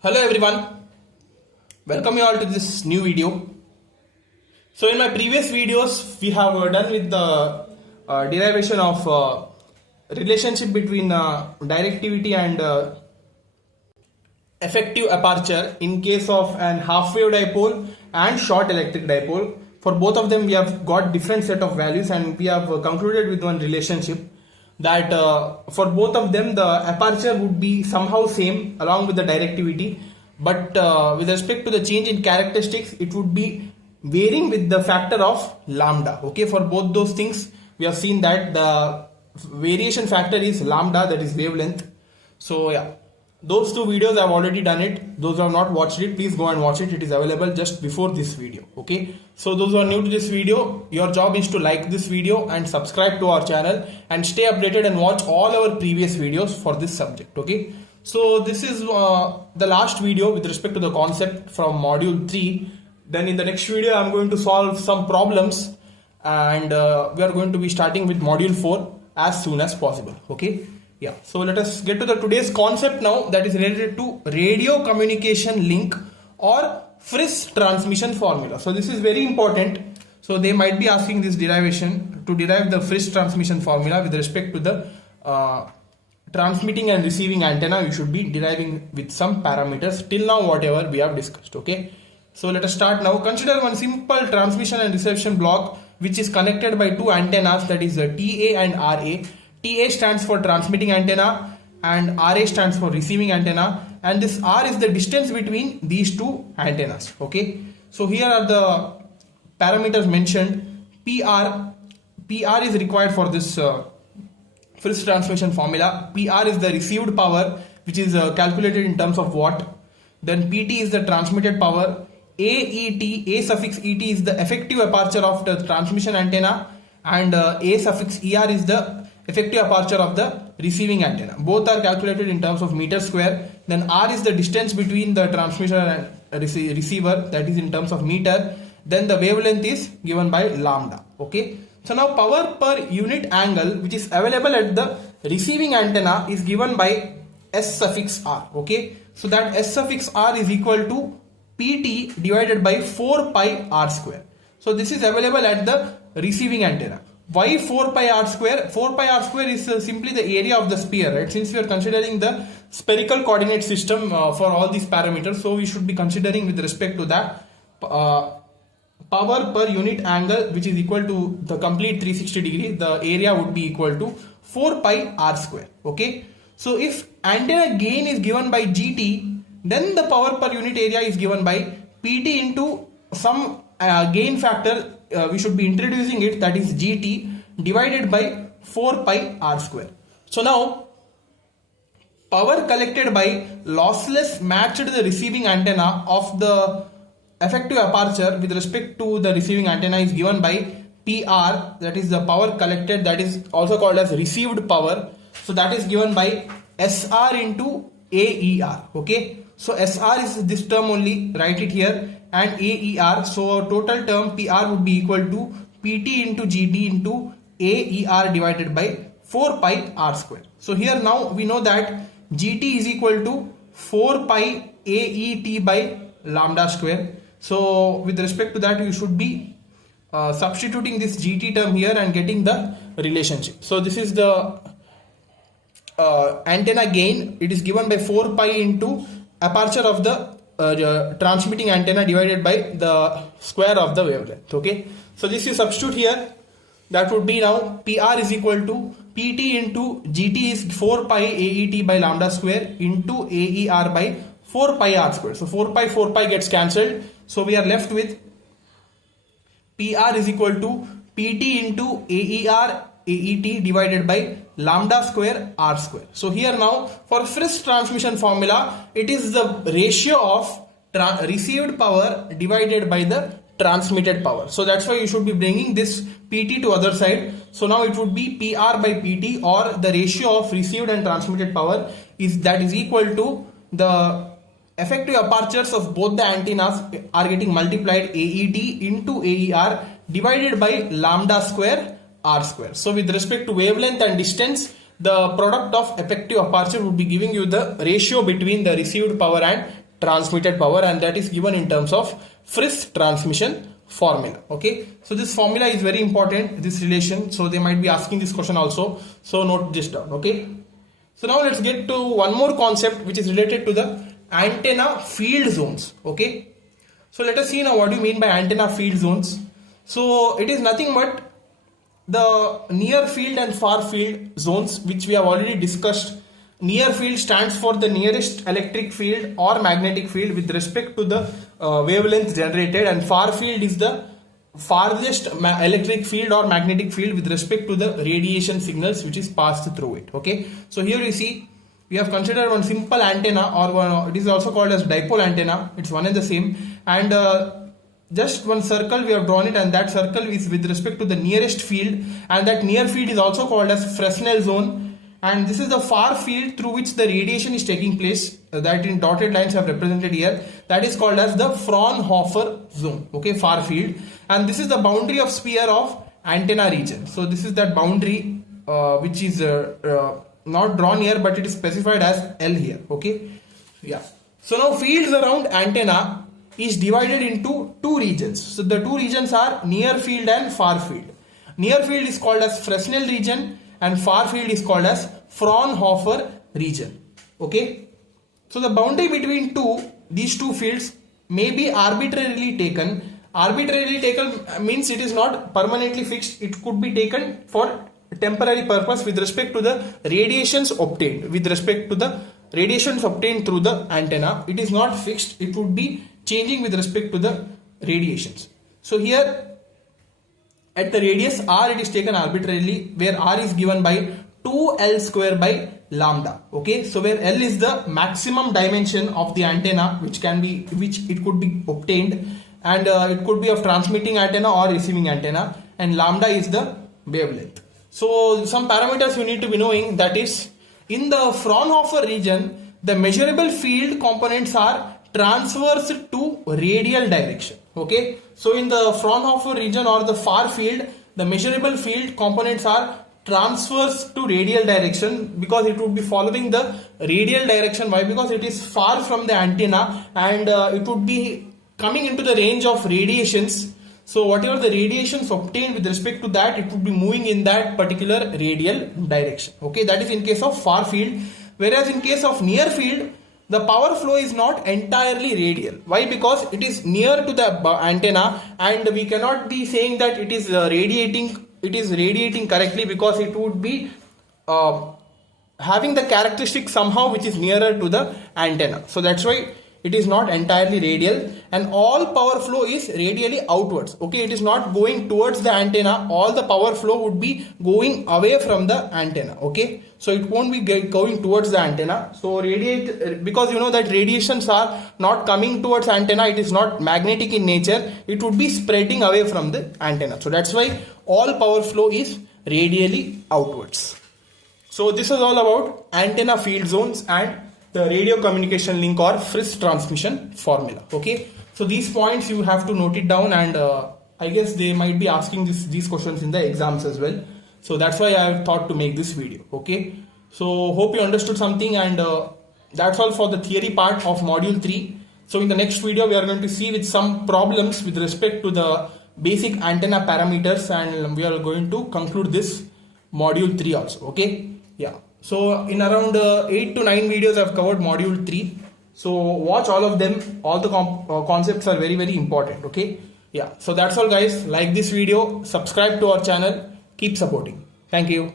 Hello everyone, welcome you all to this new video. So in my previous videos we have done with the derivation of relationship between directivity and effective aperture in case of an half wave dipole and short electric dipole. For both of them we have got different set of values and we have concluded with one relationship that for both of them the aperture would be somehow same along with the directivity, but with respect to the change in characteristics it would be varying with the factor of lambda. Okay, for both those things we have seen that the variation factor is lambda, that is wavelength. So yeah, those two videos I have already done it. Those who have not watched it, please go and watch it. It is available just before this video. Okay, so those who are new to this video, your job is to like this video and subscribe to our channel and stay updated and watch all our previous videos for this subject. Okay, so this is the last video with respect to the concept from module 3. Then in the next video I am going to solve some problems and we are going to be starting with module 4 as soon as possible. Okay, yeah, so let us get to the today's concept now, that is related to radio communication link or Friis transmission formula. So this is very important. So they might be asking this derivation to derive the Friis transmission formula with respect to the transmitting and receiving antenna. You should be deriving with some parameters till now whatever we have discussed. Okay, so let us start now. Consider one simple transmission and reception block which is connected by two antennas, that is TA and RA. TA stands for transmitting antenna and RA stands for receiving antenna, and this R is the distance between these two antennas. Okay, so here are the parameters mentioned. PR is required for this Friis transmission formula. PR is the received power which is calculated in terms of watt. Then PT is the transmitted power. A suffix ET is the effective aperture of the transmission antenna, and A suffix ER is the effective aperture of the receiving antenna. Both are calculated in terms of meter square. Then R is the distance between the transmitter and receiver, that is in terms of meter. Then the wavelength is given by lambda. Okay, so now power per unit angle which is available at the receiving antenna is given by S suffix R. Okay, so that S suffix R is equal to PT divided by 4 pi R square. So this is available at the receiving antenna. Why 4 pi R square? 4 pi R square is simply the area of the sphere, right? Since we are considering the spherical coordinate system for all these parameters, so we should be considering with respect to that power per unit angle which is equal to the complete 360 degree. The area would be equal to 4 pi R square. Okay, so if antenna gain is given by GT, then the power per unit area is given by PT into some gain factor. We should be introducing it, that is GT divided by 4 pi R square. So now power collected by lossless matched the receiving antenna of the effective aperture with respect to the receiving antenna is given by PR, that is the power collected, that is also called as received power. So that is given by SR into AER. Okay, so SR is this term only, write it here, and AER. So total term PR would be equal to PT into GT into AER divided by 4 pi R square. So here now we know that GT is equal to 4 pi AET by lambda square. So with respect to that you should be substituting this GT term here and getting the relationship. So this is the antenna gain. It is given by 4 pi into aperture of the transmitting antenna divided by the square of the wavelength. Okay, so this you substitute here, that would be now PR is equal to PT into GT is 4 pi AET by lambda square into AER by 4 pi R square. So 4 pi gets cancelled, so we are left with PR is equal to PT into AER AET divided by lambda square R square. So here now for Friis transmission formula, it is the ratio of received power divided by the transmitted power. So that's why you should be bringing this PT to other side. So now it would be PR by PT, or the ratio of received and transmitted power is that is equal to the effective apertures of both the antennas are getting multiplied, AET into AER divided by lambda square R square. So with respect to wavelength and distance, the product of effective aperture would be giving you the ratio between the received power and transmitted power, and that is given in terms of Friis transmission formula. Okay, so this formula is very important, this relation, so they might be asking this question also, so note this down. Okay, so now let's get to one more concept which is related to the antenna field zones. Okay, so let us see now what do you mean by antenna field zones. So it is nothing but the near field and far field zones, which we have already discussed. Near field stands for the nearest electric field or magnetic field with respect to the wavelength generated, and far field is the farthest electric field or magnetic field with respect to the radiation signals which is passed through it. Okay, so here you see we have considered one simple antenna, or one, it is also called as dipole antenna. It's one and the same, and just one circle we have drawn it, and that circle is with respect to the nearest field, and that near field is also called as Fresnel zone. And this is the far field through which the radiation is taking place, that in dotted lines have represented here. That is called as the Fraunhofer zone. Okay, far field. And this is the boundary of sphere of antenna region. So this is that boundary which is not drawn here, but it is specified as L here. Okay, yeah. So now fields around antenna is divided into two regions. So the two regions are near field and far field. Near field is called as Fresnel region, and far field is called as Fraunhofer region. Okay, so the boundary between these two fields may be arbitrarily taken. Arbitrarily taken means it is not permanently fixed. It could be taken for temporary purpose with respect to the radiations obtained. With respect to the radiations obtained through the antenna, it is not fixed. It would be changing with respect to the radiations. So here at the radius r, it is taken arbitrarily, where r is given by 2l square by lambda. Okay, so where l is the maximum dimension of the antenna which it could be obtained, and it could be of transmitting antenna or receiving antenna, and lambda is the wavelength. So some parameters you need to be knowing, that is, in the Fraunhofer region the measurable field components are transverse to radial direction. Okay, so in the Fraunhofer region or the far field, the measurable field components are transverse to radial direction, because it would be following the radial direction. Why? Because it is far from the antenna, and it would be coming into the range of radiations. So whatever the radiations obtained with respect to that, it would be moving in that particular radial direction. Okay, that is in case of far field. Whereas in case of near field, the power flow is not entirely radial. Why? Because it is near to the antenna, and we cannot be saying that it is radiating. It is radiating correctly, because it would be having the characteristic somehow which is nearer to the antenna. So that's why it is not entirely radial, and all power flow is radially outwards. Okay, it is not going towards the antenna. All the power flow would be going away from the antenna. Okay, so it won't be going towards the antenna. So because you know that radiations are not coming towards antenna, it is not magnetic in nature, it would be spreading away from the antenna. So that's why all power flow is radially outwards. So this is all about antenna field zones and the radio communication link or Friis transmission formula. Okay, so these points you have to note it down, and I guess they might be asking these questions in the exams as well. So that's why I thought to make this video. Okay, so hope you understood something, and that's all for the theory part of module 3. So in the next video we are going to see with some problems with respect to the basic antenna parameters, and we are going to conclude this module 3 also. Okay, yeah. So in around 8 to 9 videos I have covered module 3. So watch all of them. All the concepts are very, very important. Okay, yeah. So that's all guys. Like this video, subscribe to our channel, keep supporting. Thank you.